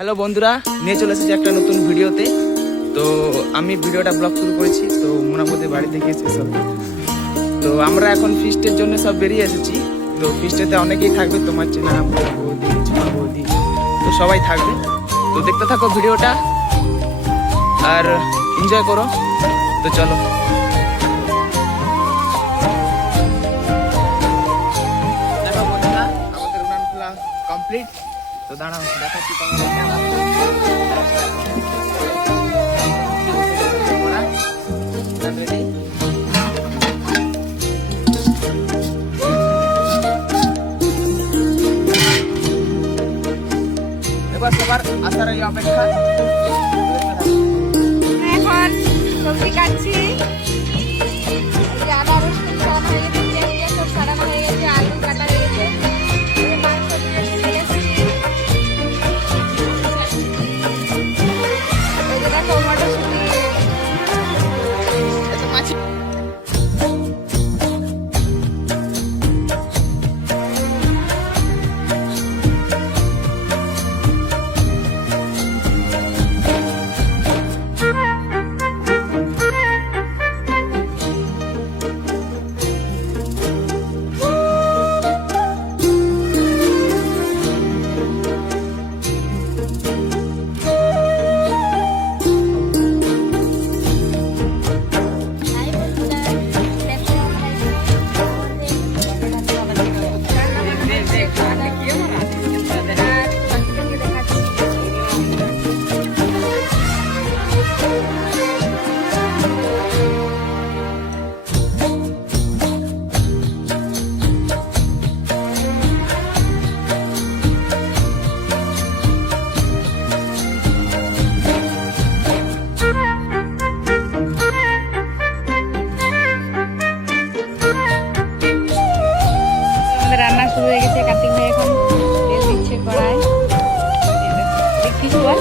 Hello বন্ধুরা, নিয়ে চলে এসেছি একটা নতুন ভিডিওতে। তো আমি ভিডিওটা ব্লগ শুরু করেছি। তো মোনাপদের বাড়ি থেকে এসেছি সব। তো আমরা এখন ফিস্টের জন্য সব বেরিয়ে এসেছি। তো ফিস্টেতে অনেকেই থাকবে, তোমার চেনা বৌদি, ছোমা বৌদি, তো সবাই থাকবে। তো দেখতে থাকো ভিডিওটা আর এনজয় করো। তো চলো। দেখো বন্ধুরা, আমাদের উনান খোলা কমপ্লিট। তো দাঁড়াও, দেখাচ্ছি তোমাদের। এবার সবার আসার এই অপেক্ষা। এখন সবজি কাটছি, আদা রসুন ছাড়ানো হয়ে গেছে, পেঁয়াজ টিয়াজ সব ছাড়ানো হয়ে গেছে, আলু কাটা হয়ে গেছে, মাংস নিয়ে এসেছি। এই যে দেখো মটরশুঁটি, রান্না শুরু হয়ে গেছে। কার্তিক ভাই এখন তেল দিচ্ছে কড়াই, দেখছিস বল।